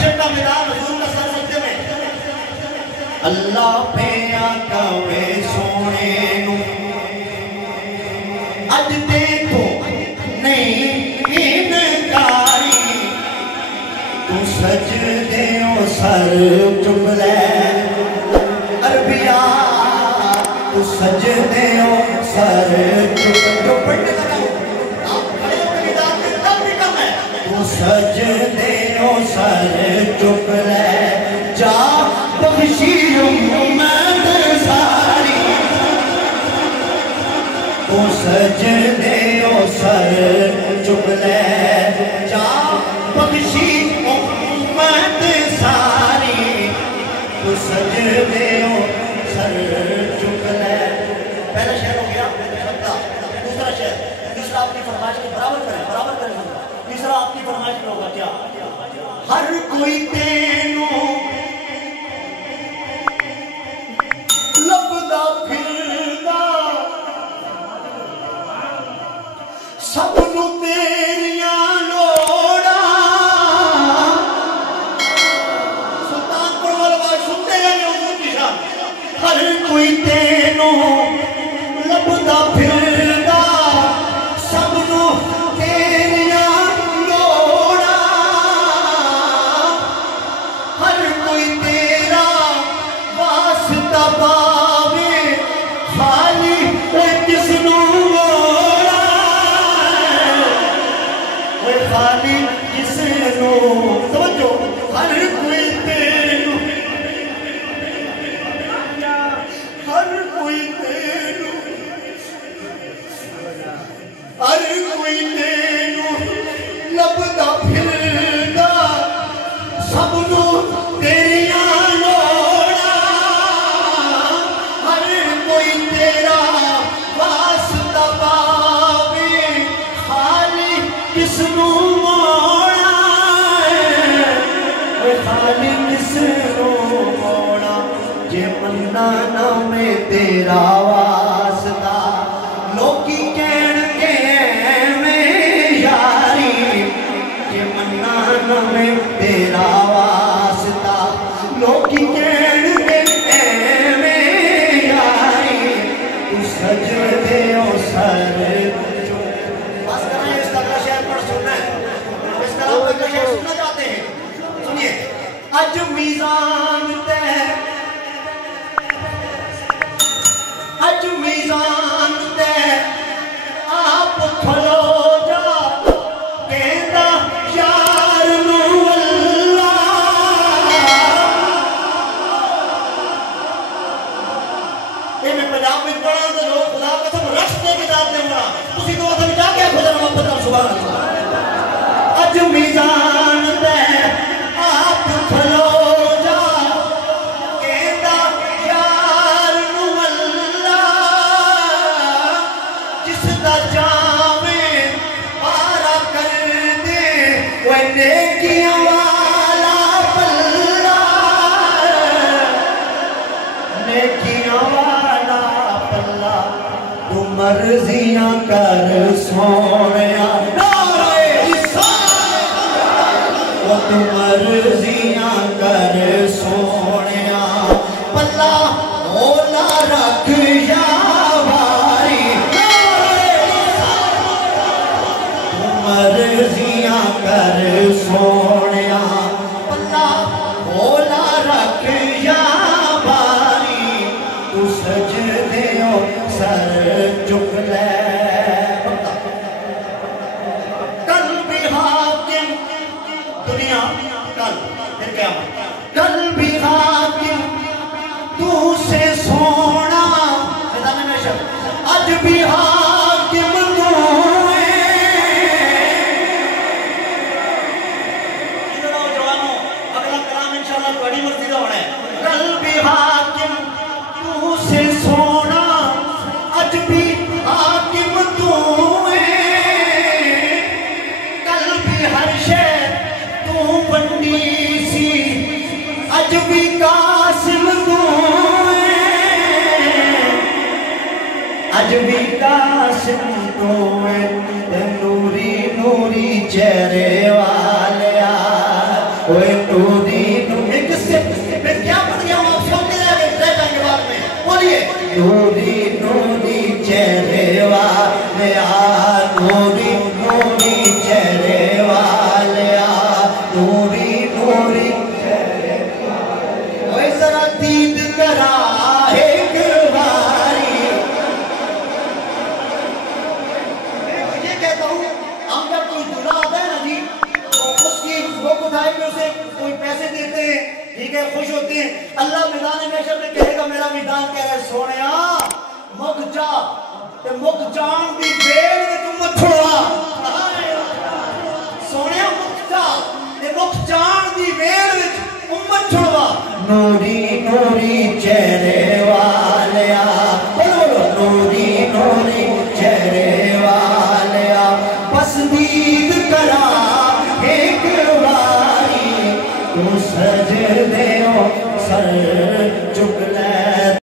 हशर का मैदान हुजूर का सर सजदे में। अल्लाह पे आका वे सोने नू अज देखो नहीं इनकारी, तू सजदे ओ सर चुक ले अरबिया, तू सजदे ओ सर चुक पढ़ने लगाओ, आप खड़े होकर निदान में तब भी कम है। तू सजदे ओ सर चुक ले जा बख्शी उम्मत सारी, तू सजदे ओ सर चुक ले जा बख्शी उम्मत सारी, तू सजदे ओ सर चुक ले। पहला शेर हो गया दूसरा शेर, तीसरा आपकी फरमाइश के बराबर करें तीसरा आपकी फरमाइश में होगा क्या? हर कोई तेनू लभदा फिरदा, सबनू तेरियां लोड़ा, सुल्तानपुर वाला सुनते रहने हुजूर की शान। हर कोई तेनू लभदा फिरदा, सबनू तेरियां लोड़ा, हर कोई तेरा वास्ता पावे, खाली किसनू मोड़ा, खाली किसनू समझो। हर कोई तेनू हर कोई तेनू हर कोई तेनू लभदा फिरदा, सबनू तेरियां लोड़ा, हर कोई तेरा वास्ता पावे, खाली किसनू मोड़ा, खाली किसनू मोड़ा। जे मन्ना ना में तेरा वास्ता, लोकी कहणगे में यारी, जे मन्ना ना में तेरा वास्ता, लोकी कहणगे में यारी, तू सजदे ओ सर। बस करें, इस तरह शेर पर सुनना है, इस तरह का शेर सुनना चाहते हैं, सुनिए। अज मीज़ान ते अज मीज़ान ते आप खलो जा, कहंदा यार नू अल्लाह। ये मैं पंजाब में पढ़ा तो लोग खुदा कसम रश दे के जाते होना, तुसी तो असल जाके खुदा मोहब्बत का सुभान अल्लाह। अज मीज़ान ते आप खलो जा, कहंदा यार नू अल्लाह, जिसदा जावे पारा कर दे, वो नेकियां वाला पल्ला, नेकियां वाला पल्ला। तू मर्जियां कर सोनिया, तू मर्जियां कर सोनिया, पल्ला मोला रख या भारी, तू मर्जियां कर सोनिया, पल्ला मोला रख या भारी, तू सजदे ओ सर चुक ले। कल भी हाकिम दुनिया, कल फिर क्या, कल भी हाकिम तू से सोना, आज भी हाकिम तू है। जवानों, अगला कलाम इंशाल्लाह बड़ी मर्जी का होना है। कल भी हाकिम तू से सोना, आज भी हाकिम तू है, कल भी हर शय तू बंदी सी, आज भी कासिम तू है, आज भी कासिम तू है। नूरी नूरी चेहरे वाले ओए नूरी एक से मैं क्या पढ़ गया हूँ, आप सुनते रह जाएंगे बाद में। बोलिए नूरी नूरी चेहरे वाले आ, नूरी नूरी चेहरे वाले आ, नूरी नूरी चेहरे वाले। ओए जरा दीद करा एक बारी। ये कहता हूँ, हम जब कोई दूल्हा आता है ना जी, तो उसकी वो उठाए में उसे कोई पैसे देते हैं, ठीक है, खुश होते हैं। अल्लाह मैदान महशर में कहेगा, मेरा मैदान कह रहा है सोनिया मुक जा ते मुक जान दी बेल में तुम मत छोड़ा। सोनिया मुक जा ते मुक जान दी बेल में उम्मत छोड़वा। नूरी नूरी चेहरे वाले आ, बोलो नूरी नूरी चेहरे वाले आ, बस दीद करा एक बारी, तू सजदे ओ सर चुक ले।